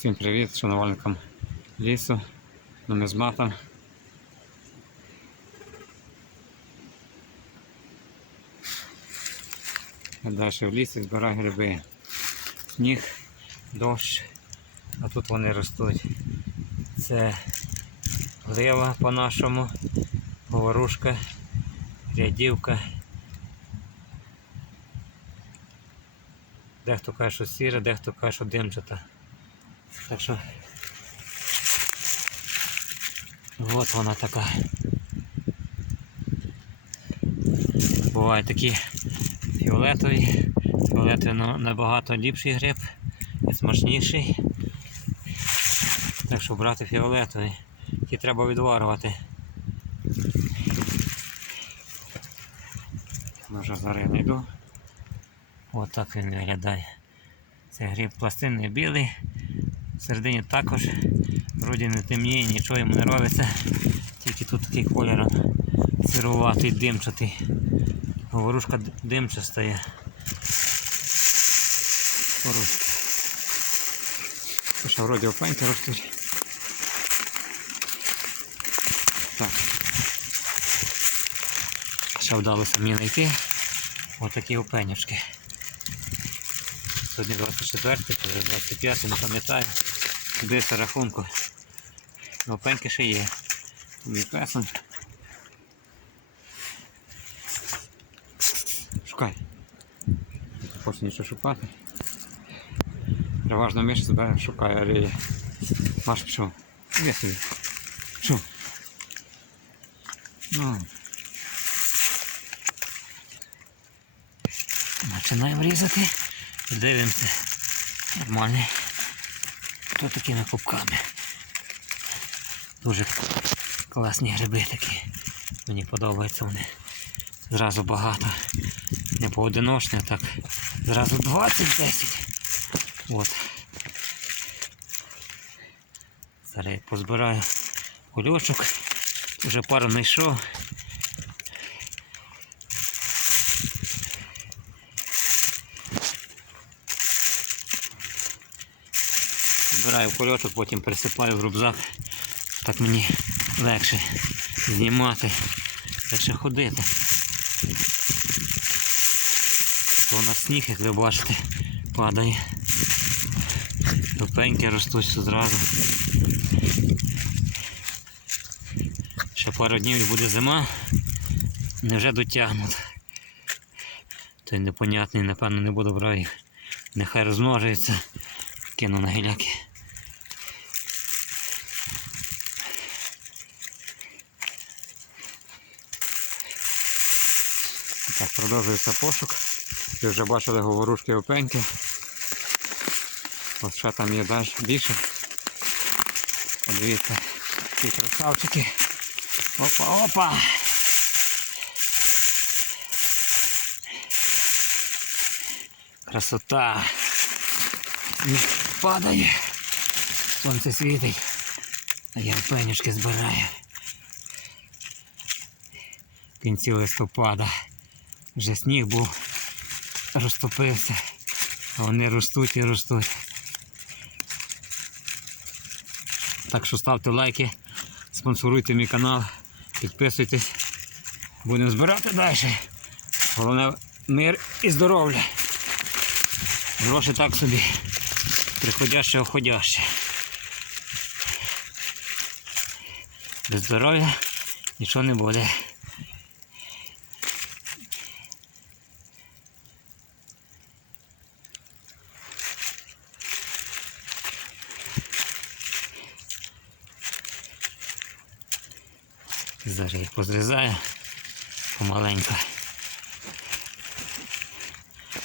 Всім привіт шанувальникам лісу, нумізматам. Далі в лісі збираю гриби. Сніг, дощ, а тут вони ростуть. Це глива по-нашому, говорушка, рядівка. Дехто каже, що сіра, дехто каже, що димчата. Так що от вона така. Бувають такі фіолетові. Фіолетовий на- набагато ліпший гриб і смачніший. Так що брати фіолетовий. Ті треба відварувати. Може зараз я знайду. От він виглядає. Це гриб пластинний білий. Всередині також вроді не темніє, нічого йому не робиться. Тільки тут такий кольор сируватий, димчатий. Говорушка д- димчаста є. Говорушка. Що вроді опеньки ростуть. Так. Ще вдалося мені знайти отакі опенюшки. Сьогодні 24, то вже 25, не пам'ятаю. Дивися рахунку. Опеньки ще є. Мій песен. Шукай. Не хочу нічого шукати. Переважно миш себе шукає, але Маш пішов. Іди собі. Що? Ну. Починаємо різати. Дивимося. Нормальний. То такими кубками. Дуже класні гриби такі. Мені подобаються вони. Зразу багато. Не поодиночні, а так. Зразу 20-10. От. Зараз я позбираю кульочок. Вже пару знайшов. Збираю кульочок, потім присипаю в рюкзак. Так мені легше знімати, легше ходити. То у нас сніг, як ви бачите, падає. Топеньки ростуть все зразу. Ще пару днів і буде зима. Невже дотягнуть. Той непонятний, напевно, не буду брати їх. Нехай розмножується. Кину на гіляки. Так, продовжується пошук. Ви вже бачили говорушки опеньки. Ось ще там є далі більше. Подивіться, ці красавчики. Опа, опа! Красота! Сніг падає. Сонце світить. А я пенюшки збираю. В кінці листопада. Вже сніг був, розтопився. А вони ростуть і ростуть. Так що ставте лайки, спонсоруйте мій канал, підписуйтесь. Будемо збирати далі. Головне мир і здоров'я. Гроші так собі. Приходяще, уходяще. Без здоров'я нічого не буде. Зараз їх позрізаю помаленьку.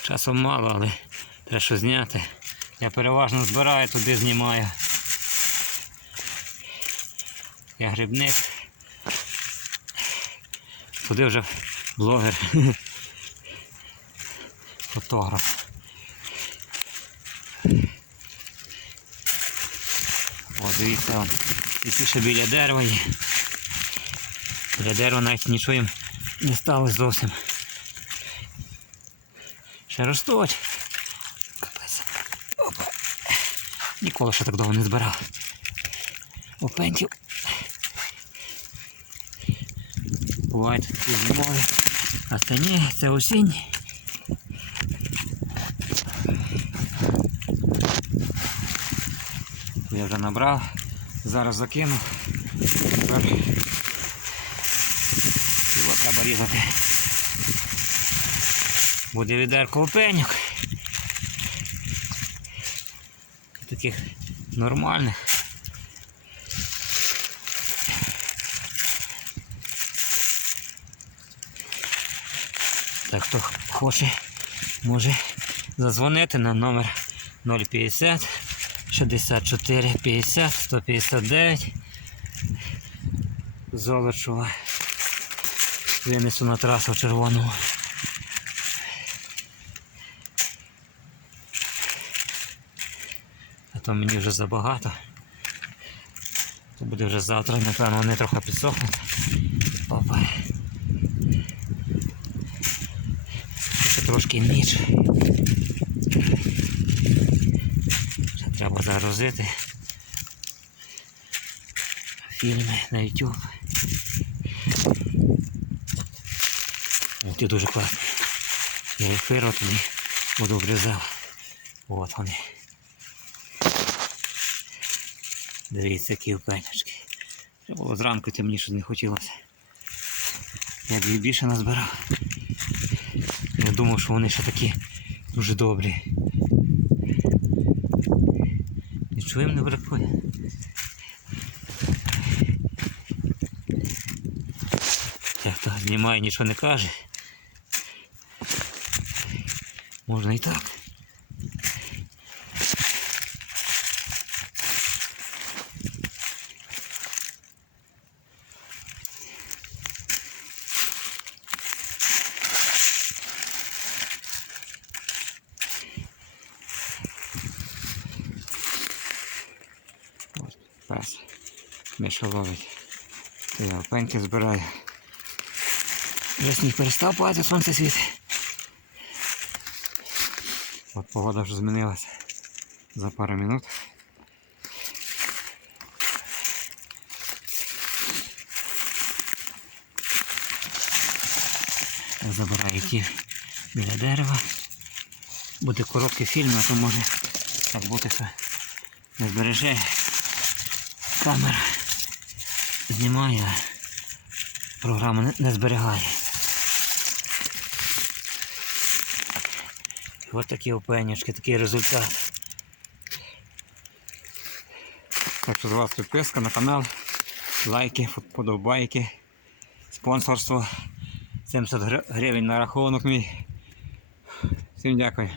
Часом мало, але треба що зняти. Я переважно збираю, туди знімаю. Я грибник. Туди вже блогер. Фотограф. О, дивіться, які ще біля дерева є. Біля дерева навіть нічого їм не сталося зовсім. Ще ростуть. Ніколи ще так довго не збирав. Опеньків. Бувають такі зимові. А це ні, це осінь. Я вже набрав, зараз закину. Тепер треба різати. Буде відерко опеньок. Таких нормальних. Так хто хоче, може зазвонити на номер 050 64 50 159 Золочева. Винесу на трасу червону. А то мені вже забагато. То буде вже завтра, напевно, вони трохи підсохнуть. Опа. Ще трошки ніч. Ще треба загрузити. Фільми на YouTube. Ті дуже класні. Я їх тоді буду врізав. От вони. Дивіться, які пенечки. Треба було зранку темніше не хотілося. Я б їх більше назбирав. Я думав, що вони ще такі дуже добрі. Нічого їм не бракує. Як то знімає, нічого не каже. Можна і так. От, пес. Миша ловить. Я пеньки збираю. Вже сніг перестав падати, сонце світить. От погода вже змінилася за пару минут. Я забираю ті біля дерева. Буде короткий фільм, а то може так бути, що не збереже камера. Знімає, а програма не, не зберігає. От такі опенючки, такий результат. Так що з вас підписка на канал, лайки, подобайки, спонсорство. 70 гривень на рахунок мій. Всім дякую.